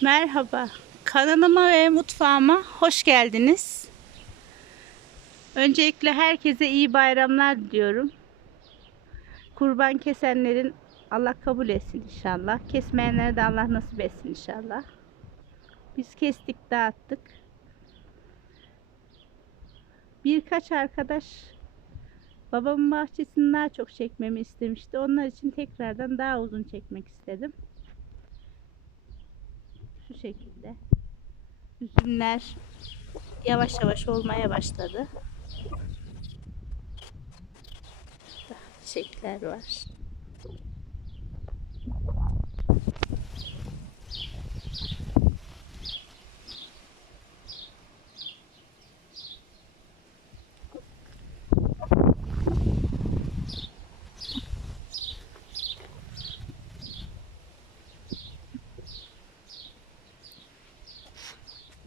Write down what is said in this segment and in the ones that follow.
Merhaba. Kanalıma ve mutfağıma hoş geldiniz. Öncelikle herkese iyi bayramlar diliyorum. Kurban kesenlerin Allah kabul etsin inşallah. Kesmeyenlere de Allah nasip etsin inşallah. Biz kestik, dağıttık. Birkaç arkadaş babamın bahçesini daha çok çekmemi istemişti. Onlar için tekrardan daha uzun çekmek istedim. Şu şekilde. Üzümler yavaş yavaş olmaya başladı. Çiçekler var.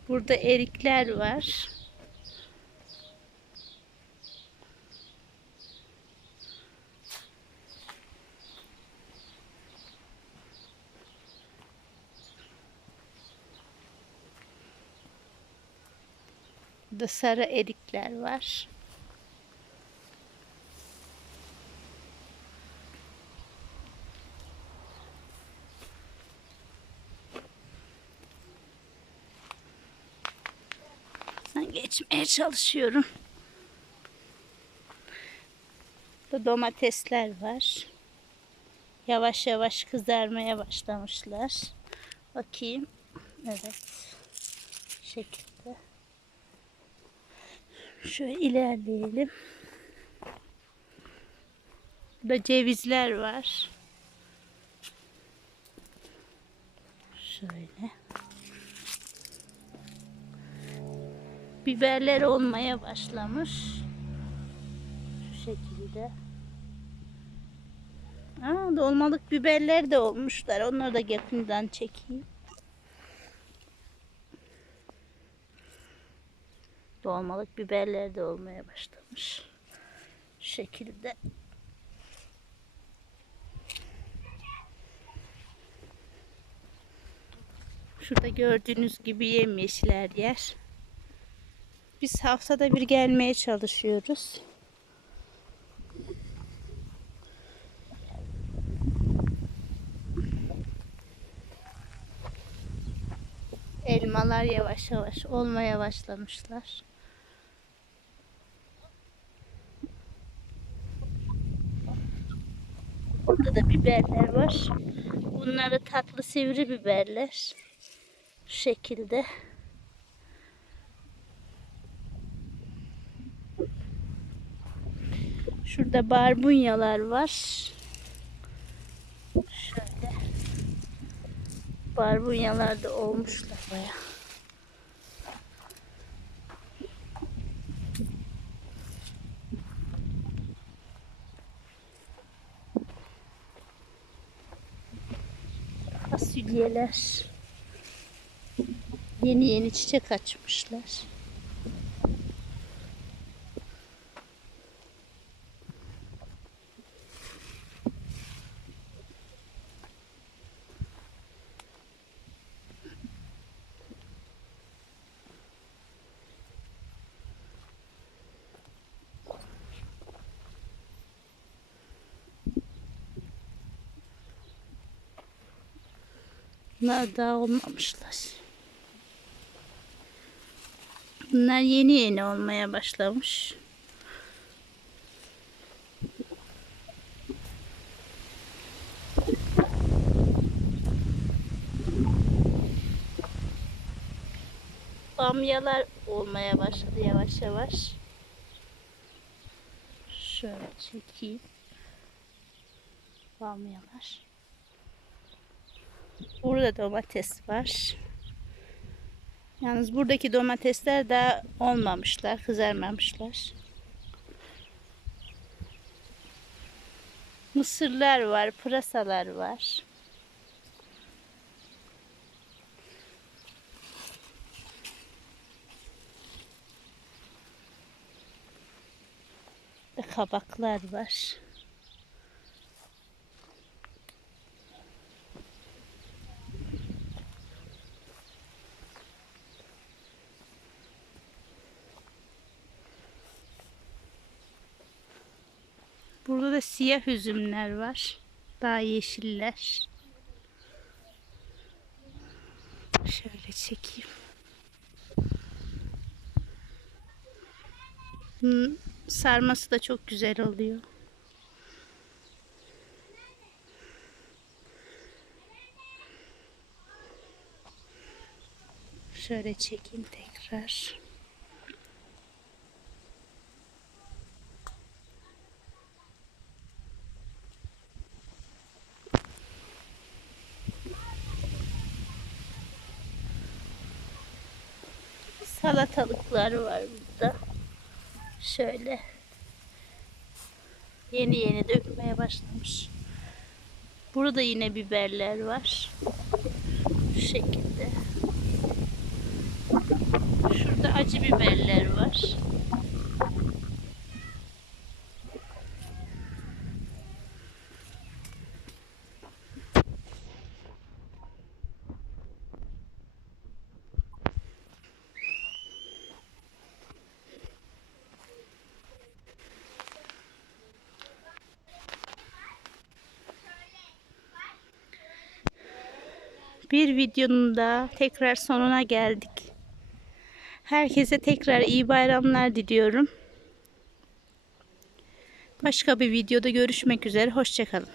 Burada erikler var. Burada sarı erikler var. Geçmeye çalışıyorum. Burada domatesler var. Yavaş yavaş kızarmaya başlamışlar. Bakayım. Evet. Şekilde. Şöyle ilerleyelim. Burada cevizler var. Şöyle. Biberler olmaya başlamış. Şu şekilde. Aa, dolmalık biberler de olmuşlar. Onları da yakından çekeyim. Dolmalık biberler de olmaya başlamış. Şu şekilde. Şurada gördüğünüz gibi yemyeşil yer. Biz haftada bir gelmeye çalışıyoruz. Elmalar yavaş yavaş olmaya başlamışlar. Burada da biberler var. Bunlar da tatlı sivri biberler. Şu şekilde. Şurada barbunyalar var. Şöyle. Barbunyalar da olmuşlar baya. Fasulyeler. Yeni yeni çiçek açmışlar. Bunlar daha olmamışlar. Bunlar yeni yeni olmaya başlamış. Bamyalar olmaya başladı yavaş yavaş. Şöyle çekeyim. Bamyalar. Burada domates var. Yalnız buradaki domatesler daha olmamışlar, kızarmamışlar. Mısırlar var, pırasalar var. Kabaklar var. Burada da siyah üzümler var. Daha yeşiller. Şöyle çekeyim. Hmm, Sarması da çok güzel oluyor. Şöyle çekeyim tekrar. Salatalıklar var burada. Şöyle. Yeni yeni dökmeye başlamış. Burada yine biberler var. Şu şekilde. Şurada acı biberler var. Bir videonun da tekrar sonuna geldik. Herkese tekrar iyi bayramlar diliyorum. Başka bir videoda görüşmek üzere. Hoşçakalın.